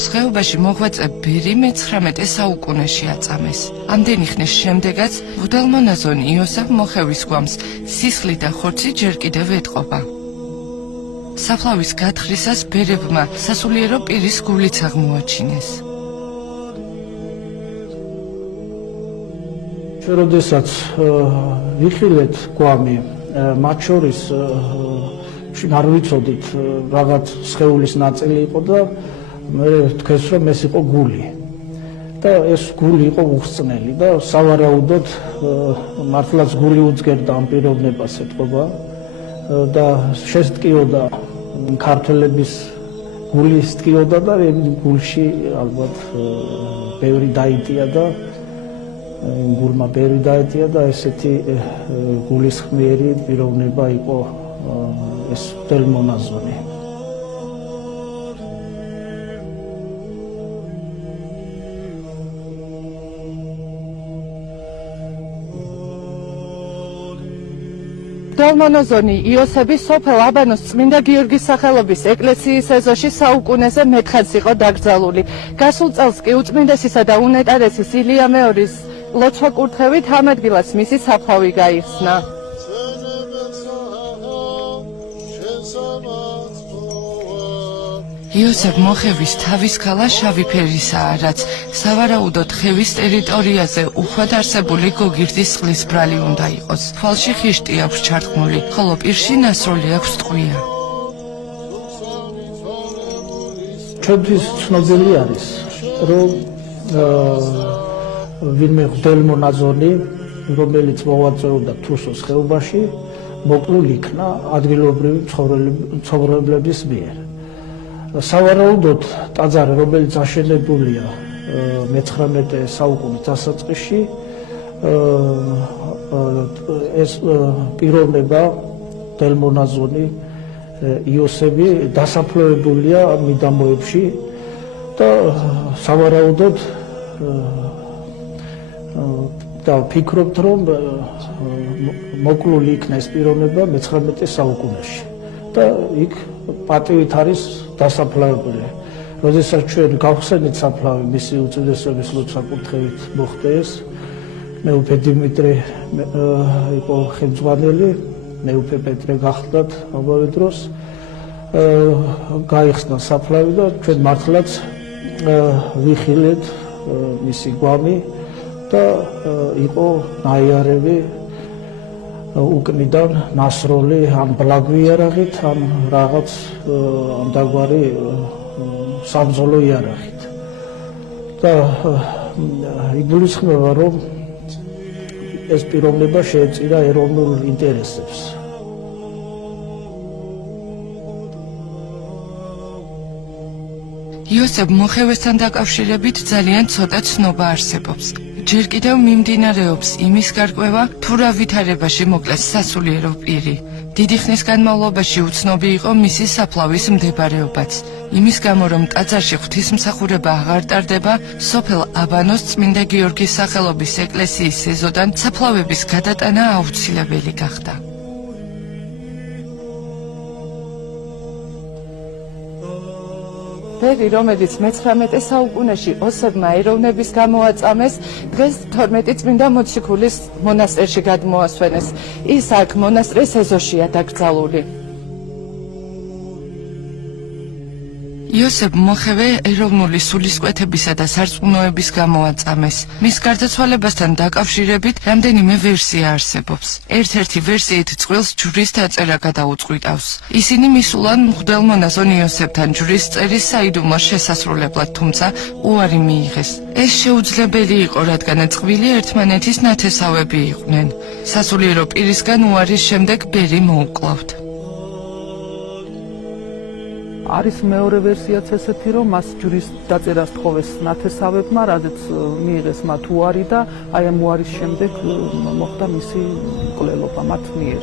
ხეობაში მოღვაწე ბერი მე-19 საუკუნეში აწამეს. ამდენი ხნის შემდეგაც მღვდელმონაზონ იოსებ მოხევის გვამს სისხლი და ხორცი ჯერ კიდევ ეტყობა. საფლავის გათხრისას ბერებმა სასულიერო პირის გულიც აღმოაჩინეს. როდესაც ვიხილეთ გვამი, მათ შორის არ ვიცოდით რაღაც სხეულის ნაწილი იყო და მე თქვენს რომ ეს იყო გული. და ეს გული იყო უხსნელი და სავარაუდოდ მართლაც გული უძგერდა ამ პიროვნებას ეთყობა და შესტკიოდა ქართველების გულის ტკიოდა და გულში ალბათ ბევრი დაიტია და გულმა ბევრი დაეტია და ესეთი გულისხმიერი პიროვნება იყო ეს მღვდელმონაზონი. მღვდელმონაზონი იოსები სოფელ აბანოს წმინდა გიორგის სახელობის ეკლესიის ეზოში საუკუნეზე მეთხაც იყო დაკრძალული. გასულ წელს კი უწმინდესისა და უნეტარესის ილია მეორის ლოცვა-კურთხევით ამ ადგილას მისი საფლავი გაიხსნა. იოსებ მოხევის თავის ქალა შავი ფერისაა, რაც სავარაუდოდ ხევის ტერიტორიაზე უხვად არსებული გოგირდის წყლის ბრალი უნდა იყოს. თვალში ხიშტი აქვს ჩარტყმული, ხოლო პირში ნასროლი აქვს ტყვია. ჩვენთვის ცნობილი არის, რომ ვინმე მღვდელმონაზონი, რომელიც მოვაწეოდა თრუსოს ხეობაში, მოკლულ იქნა ადგილობრივი მცხოვრებლების მიერ. სავარაუდოდ ტაძარი, რომელიც აშენებულია მე-19 საუკუნის დასაწყისში, ეს პიროვნება მღვდელმონაზონი იოსები დასაფლავებულია მიდამოებში და სავარაუდოდ და ვფიქრობთ, რომ მოკლული იქნა ეს პიროვნება მე-19 საუკუნეში და იქ პატივით არის დასაფლავებული. როდესაც ჩვენ გავხსენით საფლავი მისი უწმიდესობის ლოცვა-კურთხევით მოხდა ეს, მეუფე დიმიტრი იყო ხელმძღვანელი, მეუფე პეტრე გახლდათ ამავე დროს გაიხსნა საფლავი და ჩვენ მართლაც ვიხილეთ მისი გვამი და იყო ნაიარევი უკნიდან ნასროლი ან ბლაგვი იარაღით ან რაღაც ამდაგვარი საბრძოლო იარაღით და იგულისხმება რომ ეს პიროვნება შეეწირა ეროვნულ ინტერესებს. იოსებ მოხევესთან დაკავშირებით ძალიან ცოტა ცნობა არსებობს. ჯერ კიდევ მიმდინარეობს იმის გარკვევა, თუ რა ვითარებაში მოკლეს სასულიერო პირი. დიდი ხნის განმავლობაში უცნობი იყო მისი საფლავის მდებარეობაც. იმის გამო, რომ ტაძარში ღვთისმსახურება აღარ ტარდება, სოფელ აბანოს წმინდა გიორგის სახელობის ეკლესიის ეზოდან საფლავების გადატანა აუცილებელი გახდა. ბერი, რომელიც მე-19 საუკუნეში ოსებმა ეროვნების გამო აწამეს, დღეს 12 წმინდა მოციქულის მონასტერში გადმოასვენეს. ის აქ მონასტრის ეზოშია დაკრძალული. იოსებ მოხევე ეროვნული სულისკვეთებისა და სარწმუნოების გამო აწამეს. მის გარდაცვალებასთან დაკავშირებით რამდენიმე ვერსია არსებობს. ერთ-ერთი ვერსიით წყვილს ჯვრის დაწერა გადაუწყვიტავს. ისინი მისულან მღვდელმონაზონ იოსებთან ჯვრის წერის საიდუმლოს შესასრულებლად, თუმცა უარი მიიღეს. ეს შეუძლებელი იყო, რადგან წყვილი ერთმანეთის ნათესავები იყვნენ. სასულიერო პირისგან უარის შემდეგ ბერი მოუკლავთ. არის მეორე ვერსიაც ესეთი, რომ მას ჯვრის დაწერას თხოვეს ნათესავებმა, რადგან მიიღეს მათ უარი და აი ამ უარის შემდეგ მოხდა მისი მკვლელობა მათ მიერ.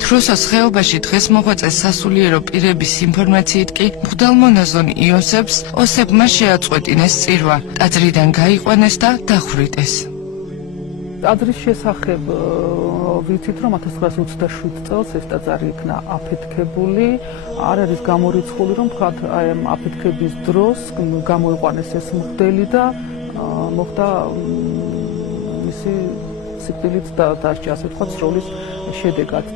თრუსოს ხეობაში დღეს მოღვაწე სასულიერო პირების ინფორმაციით კი მღვდელმონაზონ იოსებს ოსებმა შეაწყვეტინეს წირვა, ტაძრიდან გაიყვანეს და დახვრიტეს. ტაძრის შესახებ ვიცით, რომ 1927 წელს ეს ტაძარი იქნა აფეთქებული. არ არის გამორიცხული, რომ თქვათ, აი ამ აფეთქების დროს გამოიყვანეს ეს მღვდელი და მოხდა მისი სიკვდილით დასჯა, ასე ვთქვათ, სროლის შედეგად.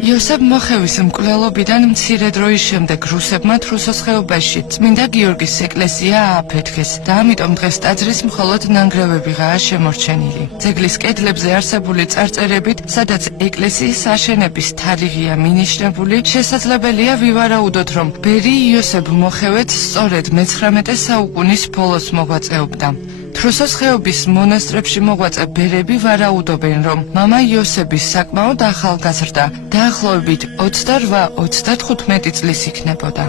იოსებ მოხევის მკვლელობიდან მცირე დროის შემდეგ რუსებმა თრუსოს ხეობაში წმინდა გიორგის ეკლესია ააფეთქეს და ამიტომ დღეს ტაძრის მხოლოდ ნანგრევებიღაა შემორჩენილი. ძეგლის კედლებზე არსებული წარწერებით, სადაც ეკლესიის აშენების თარიღია მინიშნებული, შესაძლებელია ვივარაუდოთ, რომ ბერი იოსებ მოხევეც სწორედ მე-19 საუკუნის ბოლოს მოღვაწეობდა. თრუსოს ხეობის მონასტრებში მოღვაწე ბერები ვარაუდობენ, რომ მამა იოსების საკმაოდ ახალგაზრდა, დაახლოებით 28-35 წლის იქნებოდა.